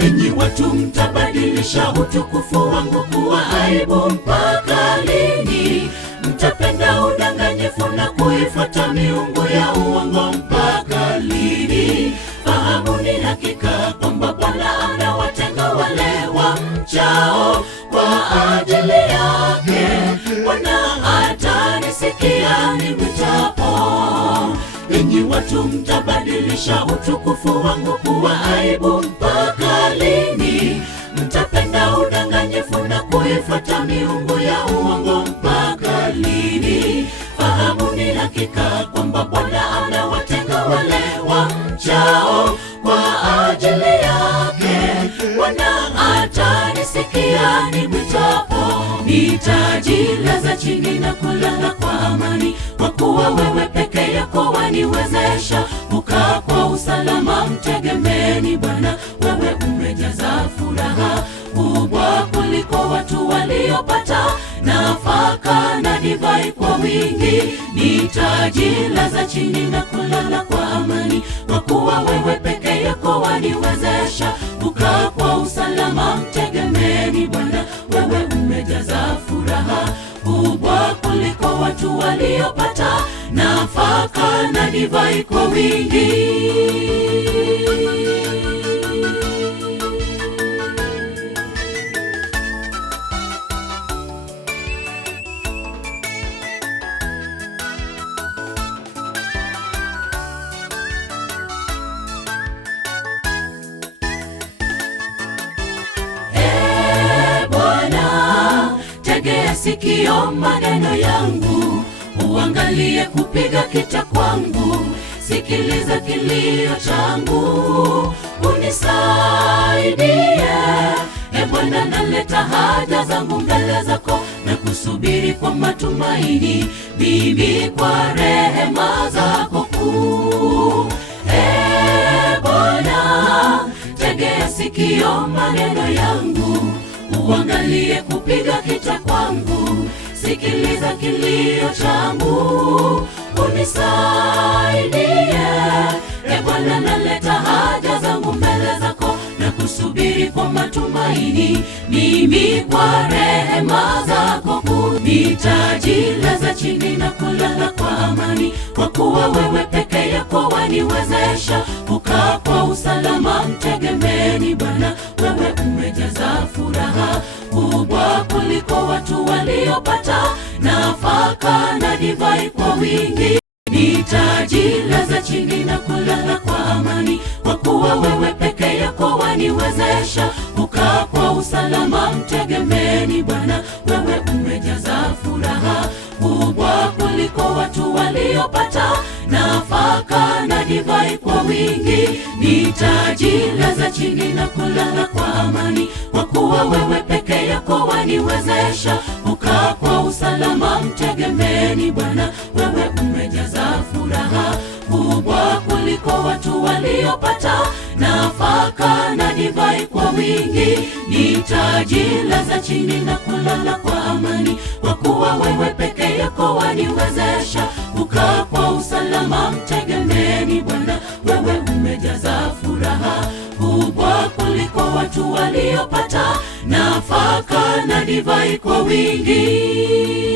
Enyi watu, mtabadilisha utukufu wangu kuwa aibu mpaka lini? Mtapenda udanganyifu na kuifuata miungu ya uongo mpaka lini? Fahamuni hakika kwamba Bwana anawatenga wale wamchao kwa ajili yake. Bwana atanisikia nimwitapo. Enyi watu, mtabadilisha utukufu wangu kuwa aibu mpaka lini? Mtapenda udanganyifu na kuifuata miungu ya uongo mpaka lini? Fahamuni hakika kwamba Bwana anawatenga wale wamchao kwa ajili yake. Bwana atanisikia nimwitapo. Nitajilaza chini na kulala kwa amani, kwa kuwa wewe peke yako waniwezesha kukaa kwa usalama. Mtegemeeni Bwana, wewe umejaza furaha kubwa kuliko watu waliopata nafaka na divai kwa wingi. Nitajilaza chini na kulala kwa amani, kwa kuwa wewe peke yako waniwezesha kukaa kwa usalama. Mtegemeeni Bwana, wewe umejaza furaha kubwa kuliko watu waliopata nafaka na divai kwa wingi. Tegea sikio maneno yangu, uangalie kupiga kita kwangu. Sikiliza kilio changu, unisaidie. Bwana, naleta haja zangu mbele zako na kusubiri kwa matumaini, mimi kwa rehema zako kuu. Bwana, tegea sikio maneno yangu, uangalie kupiga kita kwangu. Sikiliza kilio changu, unisaidie. Bwana, naleta haja zangu mbele zako na kusubiri kwa matumaini, mimi kwa rehema zako kuu. Nitajilaza chini na kulala kwa amani, kwa kuwa wewe peke yako waniwezesha kukaa kwa usalama. Mtegemeeni Bwana, wewe umejaza furaha kubwa kuliko watu waliopata nafaka na divai kwa wingi. Nitajilaza chini na kulala kwa amani, kwa kuwa wewe peke yako waniwezesha kukaa kwa usalama. Mtegemeeni Bwana, wewe umejaza furaha kubwa kuliko watu waliopata nafaka na divai kwa wingi. Nitajilaza chini na kulala kwa amani, kwa kuwa wewe peke yako waniwezesha kukaa kwa usalama. Mtegemeeni Bwana, wewe umejaza furaha kubwa kuliko watu waliopata nafaka na divai kwa wingi. Nitajilaza chini na kulala kwa amani, kwa kuwa wewe peke yako waniwezesha kukaa kwa usalama. Mtegemeeni Bwana, wewe umejaza furaha kubwa kuliko watu waliopata nafaka na divai kwa wingi.